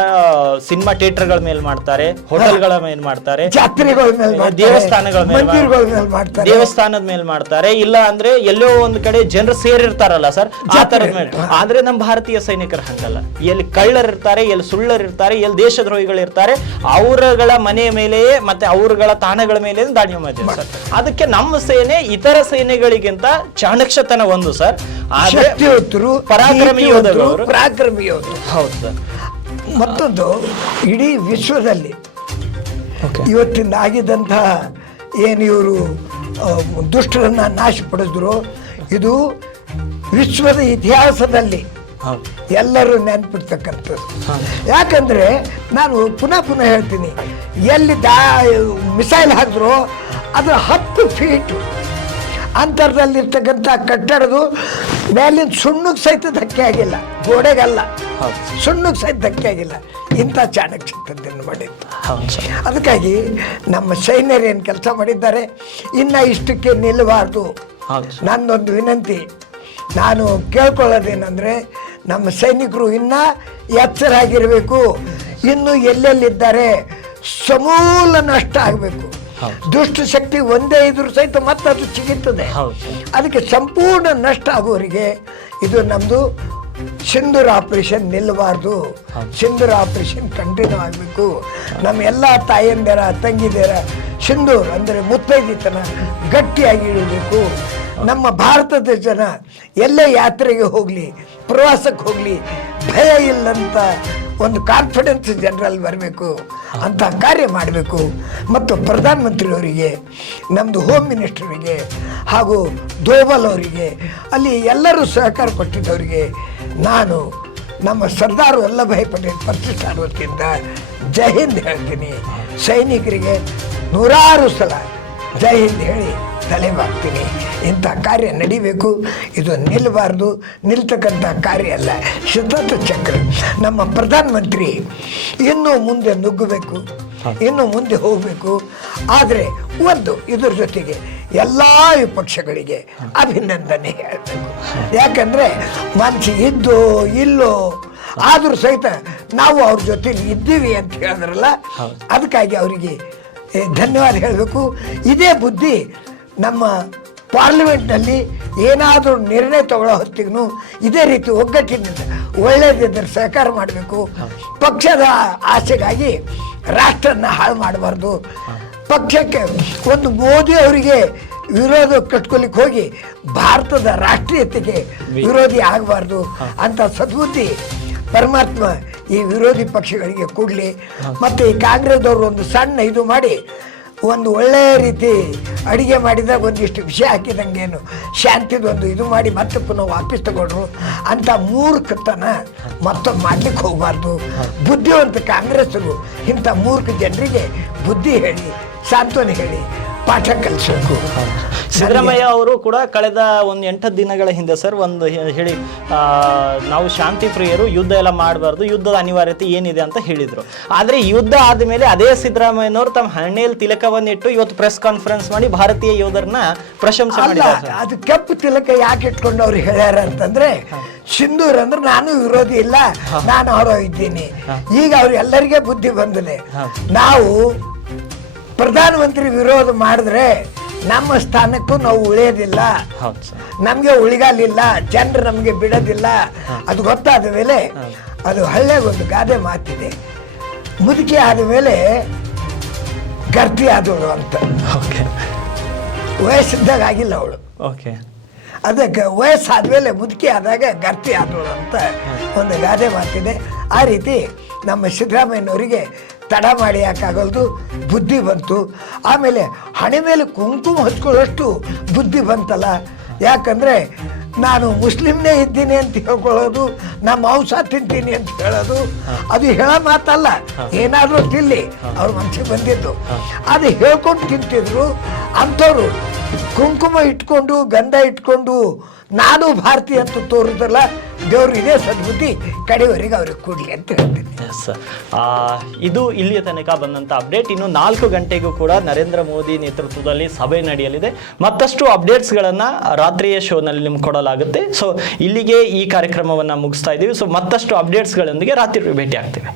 ಸಿನಿಮಾ ಥಿಯೇಟರ್ಗಳ ಮೇಲೆ ಮಾಡ್ತಾರೆ, ಹೋಟೆಲ್ಗಳ ಮೇಲೆ ಮಾಡ್ತಾರೆ, ಜಾತ್ರೆಗಳ ಮೇಲೆ, ದೇವಸ್ಥಾನಗಳ ಮೇಲೆ ಮಾಡ್ತಾರೆ, ದೇವಸ್ಥಾನದ ಮೇಲೆ ಮಾಡ್ತಾರೆ. ಇಲ್ಲ ಅಂದ್ರೆ ಎಲ್ಲೋ ಒಂದು ಕಡೆ ಜನರು ಸೇರಿರ್ತಾರಲ್ಲ ಸರ್, ಆ ತರದ ಮೇಲೆ. ಆದ್ರೆ ನಮ್ಮ ಭಾರತೀಯ ಸೈನಿಕರು ಹಂಗಲ್ಲ. ಎಲ್ಲಿ ಕಳ್ಳರಿರ್ತಾರೆ, ಎಲ್ಲಿ ಸುಳ್ಳರಿರ್ತಾರೆ, ಎಲ್ಲಿ ದೇಶದ್ರೋಹಿಗಳು ಇರ್ತಾರೆ, ಅವರುಗಳ ಮನೆ ಮೇಲೆಯೇ ಮತ್ತೆ ಅವರುಗಳ ತಾಣಗಳ ಮೇಲೆ ದಾಳಿ ಮಾಡಿದ್ರು ಸರ್. ಅದಕ್ಕೆ ನಮ್ಮ ಸೇನೆ ಇತರ ಸೇನೆಗಳಿಗಿಂತ ಚಾಣಕ್ಷತನ ಒಂದು ಸರ್. ಪರಾಕ್ರಮಿ ಯೋಧರು, ಪರಾಕ್ರಮಿ ಯೋಧರು. ಹೌದು ಸರ್. ಮತ್ತೊಂದು, ಇಡೀ ವಿಶ್ವದಲ್ಲಿ ಇವತ್ತಿಂದ ಆಗಿದ್ದಂತಹ ಏನು ಇವರು ದುಷ್ಟರನ್ನ ನಾಶಪಡಿಸಿದ್ರು, ಇದು ವಿಶ್ವದ ಇತಿಹಾಸದಲ್ಲಿ ಎಲ್ಲರೂ ನೆನ್ಪಿಡ್ತಕ್ಕಂಥದ್ದು. ಯಾಕಂದ್ರೆ ನಾನು ಪುನಃ ಹೇಳ್ತೀನಿ, ಎಲ್ಲಿ ಮಿಸೈಲ್ ಹಾಕಿದ್ರು ಅದು 10 ಫೀಟ್ ಅಂತರದಲ್ಲಿರ್ತಕ್ಕಂಥ ಕಟ್ಟಡದು ಮೇಲಿನ ಸುಣ್ಣಕ್ಕೆ ಸಹಿತ ಧಕ್ಕೆ ಆಗಿಲ್ಲ, ಗೋಡೆಗಲ್ಲ, ಸುಣ್ಣಕ್ಕೆ ಸಹಿತ ಧಕ್ಕೆ ಆಗಿಲ್ಲ. ಇಂಥ ಚಾಣಕ್ಷತನ ಮಾಡಿತ್ತು. ಅದಕ್ಕಾಗಿ ನಮ್ಮ ಸೈನ್ಯರು ಏನು ಕೆಲಸ ಮಾಡಿದ್ದಾರೆ, ಇನ್ನು ಇಷ್ಟಕ್ಕೆ ನಿಲ್ಲಬಾರ್ದು. ನನ್ನೊಂದು ವಿನಂತಿ, ನಾನು ಕೇಳ್ಕೊಳ್ಳೋದೇನೆಂದರೆ, ನಮ್ಮ ಸೈನಿಕರು ಇನ್ನೂ ಎಚ್ಚರಾಗಿರಬೇಕು. ಇನ್ನು ಎಲ್ಲೆಲ್ಲಿದ್ದಾರೆ ಸಮೂಲ ನಷ್ಟ ಆಗಬೇಕು. ದುಷ್ಟ ಶಕ್ತಿ ಒಂದೇ ಇದ್ರೂ ಸಹಿತ ಮತ್ತದು ಚಿಗಿರ್ತದೆ. ಅದಕ್ಕೆ ಸಂಪೂರ್ಣ ನಷ್ಟ ಆಗೋರಿಗೆ ಇದು ನಮ್ಮದು ಸಿಂಧೂರ್ ಆಪರೇಷನ್ ನಿಲ್ಲಬಾರ್ದು. ಸಿಂಧೂರ್ ಆಪರೇಷನ್ ಕಂಟಿನ್ಯೂ ಆಗಬೇಕು. ನಮ್ಮ ಎಲ್ಲ ತಾಯಂದಿರ ತಂಗಿದಿರ ಸಿಂಧೂರ್ ಅಂದರೆ ಮುತ್ತೈದಿತನ ಗಟ್ಟಿಯಾಗಿ ಇಡಬೇಕು. ನಮ್ಮ ಭಾರತದ ಜನ ಎಲ್ಲೇ ಯಾತ್ರೆಗೆ ಹೋಗಲಿ, ಪ್ರವಾಸಕ್ಕೆ ಹೋಗಲಿ, ಭಯ ಇಲ್ಲಂತ ಒಂದು ಕಾನ್ಫಿಡೆನ್ಸ್ ಜನರಲ್ಲಿ ಬರಬೇಕು ಅಂತ ಕಾರ್ಯ ಮಾಡಬೇಕು. ಮತ್ತು ಪ್ರಧಾನಮಂತ್ರಿಯವರಿಗೆ, ನಮ್ಮದು ಹೋಮ್ ಮಿನಿಸ್ಟರಿಗೆ ಹಾಗೂ ದೋವಲ್ ಅವರಿಗೆ, ಅಲ್ಲಿ ಎಲ್ಲರೂ ಸಹಕಾರ ಕೊಟ್ಟಿದ್ದವರಿಗೆ ನಾನು ನಮ್ಮ ಸರ್ದಾರ್ ವಲ್ಲಭಾಯ್ ಪಟೇಲ್ ಪ್ರತಿಷ್ಠಾನ ವತಿಯಿಂದ ಜೈ ಹಿಂದ್ ಹೇಳ್ತೀನಿ. ಸೈನಿಕರಿಗೆ 100 ಸಲ ಜೈ ಹಿಂದ್ ಹೇಳಿ ತಲೆಬಾಗ್ತೀನಿ. ಇಂಥ ಕಾರ್ಯ ನಡಿಬೇಕು. ಇದು ನಿಲ್ಲಬಾರ್ದು, ನಿಲ್ತಕ್ಕಂಥ ಕಾರ್ಯ ಅಲ್ಲ, ಸಿದ್ಧಾರ್ಥ ಚಕ್ರ. ನಮ್ಮ ಪ್ರಧಾನಮಂತ್ರಿ ಇನ್ನೂ ಮುಂದೆ ನುಗ್ಗಬೇಕು, ಇನ್ನು ಮುಂದೆ ಹೋಗಬೇಕು. ಆದರೆ ಒಂದು ಇದ್ರ ಜೊತೆಗೆ ಎಲ್ಲ ವಿಪಕ್ಷಗಳಿಗೆ ಅಭಿನಂದನೆ ಹೇಳಬೇಕು. ಯಾಕಂದ್ರೆ ಮನಸ್ಸು ಇದ್ದು ಇಲ್ಲೋ ಆದರೂ ಸಹಿತ ನಾವು ಅವ್ರ ಜೊತೆಲಿ ಇದ್ದೀವಿ ಅಂತ ಹೇಳಿದ್ರಲ್ಲ, ಅದಕ್ಕಾಗಿ ಅವರಿಗೆ ಧನ್ಯವಾದ ಹೇಳಬೇಕು. ಇದೇ ಬುದ್ಧಿ ನಮ್ಮ ಪಾರ್ಲಿಮೆಂಟ್ನಲ್ಲಿ ಏನಾದರೂ ನಿರ್ಣಯ ತಗೊಳ್ಳೋ ಹೊತ್ತಿಗೂ ಇದೇ ರೀತಿ ಒಗ್ಗಟ್ಟಿನಿಂದ ಒಳ್ಳೆಯದಿದ್ದರೆ ಸಹಕಾರ ಮಾಡಬೇಕು. ಪಕ್ಷದ ಆಸೆಗಾಗಿ ರಾಷ್ಟ್ರನ ಹಾಳು ಮಾಡಬಾರ್ದು. ಪಕ್ಷಕ್ಕೆ ಒಂದು ಮೋದಿ ಅವರಿಗೆ ವಿರೋಧ ಕಟ್ಕೊಲಿಕ್ಕೆ ಹೋಗಿ ಭಾರತದ ರಾಷ್ಟ್ರೀಯತೆಗೆ ವಿರೋಧಿ ಆಗಬಾರ್ದು ಅಂತ ಸದ್ಬುದ್ಧಿ ಪರಮಾತ್ಮ ಈ ವಿರೋಧಿ ಪಕ್ಷಗಳಿಗೆ ಕೊಡಲಿ. ಮತ್ತು ಈ ಕಾಂಗ್ರೆಸ್ದವರು ಒಂದು ಸಣ್ಣ ಇದು ಮಾಡಿ ಒಂದು ಒಳ್ಳೆಯ ರೀತಿ ಅಡಿಗೆ ಮಾಡಿದಾಗ ಒಂದಿಷ್ಟು ವಿಷಯ ಹಾಕಿದಂಗೇನು ಶಾಂತಿದೊಂದು ಇದು ಮಾಡಿ ಮತ್ತೆ ಪುನಃ ವಾಪಸ್ ತಗೊಂಡ್ರು ಅಂತ ಮೂರ್ಖತನ ಮತ್ತೊಂದು ಮಾಡ್ಲಿಕ್ಕೆ ಹೋಗಬಾರ್ದು. ಬುದ್ಧಿವಂತ ಕಾಂಗ್ರೆಸ್ಸರು ಇಂಥ ಮೂರ್ಖ ಜನರಿಗೆ ಬುದ್ಧಿ ಹೇಳಿ ಸಾಂತ್ವನ ಹೇಳಿ ಪಾಠ ಕಲಿಸಬೇಕು. ಸಿದ್ದರಾಮಯ್ಯ ಅವರು ಕೂಡ ಕಳೆದ ಒಂದು 8 ದಿನಗಳ ಹಿಂದೆ ಸರ್ ಒಂದು ಹೇಳಿ ನಾವು ಶಾಂತಿ ಪ್ರಿಯರು, ಯುದ್ಧ ಎಲ್ಲ ಮಾಡಬಾರ್ದು, ಯುದ್ಧದ ಅನಿವಾರ್ಯತೆ ಏನಿದೆ ಅಂತ ಹೇಳಿದ್ರು. ಆದರೆ ಯುದ್ಧ ಆದಮೇಲೆ ಅದೇ ಸಿದ್ದರಾಮಯ್ಯನವರು ತಮ್ಮ ಹಣೆಯಲ್ಲಿ ತಿಲಕವನ್ನಿಟ್ಟು ಇವತ್ತು ಪ್ರೆಸ್ ಕಾನ್ಫರೆನ್ಸ್ ಮಾಡಿ ಭಾರತೀಯ ಯೋಧರನ್ನ ಪ್ರಶಂಸೆ ಮಾಡಿದ್ದಾರೆ. ಅದು ಕೆಂಪು ತಿಲಕ ಯಾಕೆ ಇಟ್ಕೊಂಡು ಅವ್ರು ಹೇಳ್ಯಾರ ಅಂತಂದ್ರೆ, ಸಿಂಧೂರ್ ಅಂದ್ರೆ ನಾನು ವಿರೋಧಿ ಇಲ್ಲ, ನಾನು ಹೊರ ಇದ್ದೀನಿ. ಈಗ ಅವ್ರು ಎಲ್ಲರಿಗೆ ಬುದ್ಧಿ ಬಂದಿದೆ. ನಾವು ಪ್ರಧಾನಮಂತ್ರಿ ವಿರೋಧ ಮಾಡಿದ್ರೆ ನಮ್ಮ ಸ್ಥಾನಕ್ಕೂ ನಾವು ಉಳಿಯೋದಿಲ್ಲ, ನಮಗೆ ಉಳಿಗಾಲಿಲ್ಲ, ಜನರು ನಮಗೆ ಬಿಡೋದಿಲ್ಲ. ಅದು ಗೊತ್ತಾದ ಮೇಲೆ ಅದು ಹಳ್ಳಿಗೊಂದು ಗಾದೆ ಮಾತಿದೆ, ಮುದುಕಿ ಆದ ಮೇಲೆ ಗರ್ತಿ ಆದವಳು ಅಂತ. ವಯಸ್ಸಿದ್ದಾಗ ಆಗಿಲ್ಲ ಅವಳು, ಅದಕ್ಕೆ ವಯಸ್ಸಾದ್ಮೇಲೆ ಮುದುಕಿ ಆದಾಗ ಗರ್ತಿ ಆದವಳು ಅಂತ ಒಂದು ಗಾದೆ ಮಾತಿದೆ. ಆ ರೀತಿ ನಮ್ಮ ಸಿದ್ದರಾಮಯ್ಯನವರಿಗೆ ತಡ ಮಾಡಿ ಯಾಕಾಗಲ್ದು ಬುದ್ಧಿ ಬಂತು. ಆಮೇಲೆ ಹಣೆ ಮೇಲೆ ಕುಂಕುಮ ಹಚ್ಕೊಳ್ಳೋಷ್ಟು ಬುದ್ಧಿ ಬಂತಲ್ಲ. ಯಾಕಂದರೆ ನಾನು ಮುಸ್ಲಿಮ್ನೇ ಇದ್ದೀನಿ ಅಂತ ಹೇಳ್ಕೊಳ್ಳೋದು, ನಾ ಮಾಂಸ ತಿಂತೀನಿ ಅಂತ ಹೇಳೋದು ಅದು ಹೇಳೋ ಮಾತಲ್ಲ. ಏನಾದರೂ ತಿಲ್ಲಿ ಅವ್ರ ಮನಸ್ಸಿಗೆ ಬಂದಿತ್ತು, ಅದು ಹೇಳ್ಕೊಂಡು ತಿಂತಿದ್ರು. ಅಂಥವ್ರು ಕುಂಕುಮ ಇಟ್ಕೊಂಡು ಗಂಧ ಇಟ್ಕೊಂಡು ನಾನು ಭಾರತೀಯ ಅಂತ ತೋರಿದ್ರಲ್ಲ, ದೇವರು ಇದೇ ಸದ್ಬುದ್ಧಿ ಕಡೆವರೆಗೆ ಅವ್ರಿಗೆ ಕೊಡಲಿ ಅಂತ ಹೇಳ್ತೀನಿ. ಇದು ಇಲ್ಲಿಯ ತನಕ ಬಂದಂಥ ಅಪ್ಡೇಟ್. ಇನ್ನು 4 ಗಂಟೆಗೂ ಕೂಡ ನರೇಂದ್ರ ಮೋದಿ ನೇತೃತ್ವದಲ್ಲಿ ಸಭೆ ನಡೆಯಲಿದೆ. ಮತ್ತಷ್ಟು ಅಪ್ಡೇಟ್ಸ್ಗಳನ್ನು ರಾತ್ರಿಯ ಶೋನಲ್ಲಿ ನಿಮ್ಗೆ ಕೊಡಲಾಗುತ್ತೆ. ಸೊ ಇಲ್ಲಿಗೆ ಈ ಕಾರ್ಯಕ್ರಮವನ್ನು ಮುಗಿಸ್ತಾ ಇದ್ದೀವಿ. ಸೊ ಮತ್ತಷ್ಟು ಅಪ್ಡೇಟ್ಸ್ಗಳೊಂದಿಗೆ ರಾತ್ರಿ ಭೇಟಿ ಆಗ್ತೀವಿ.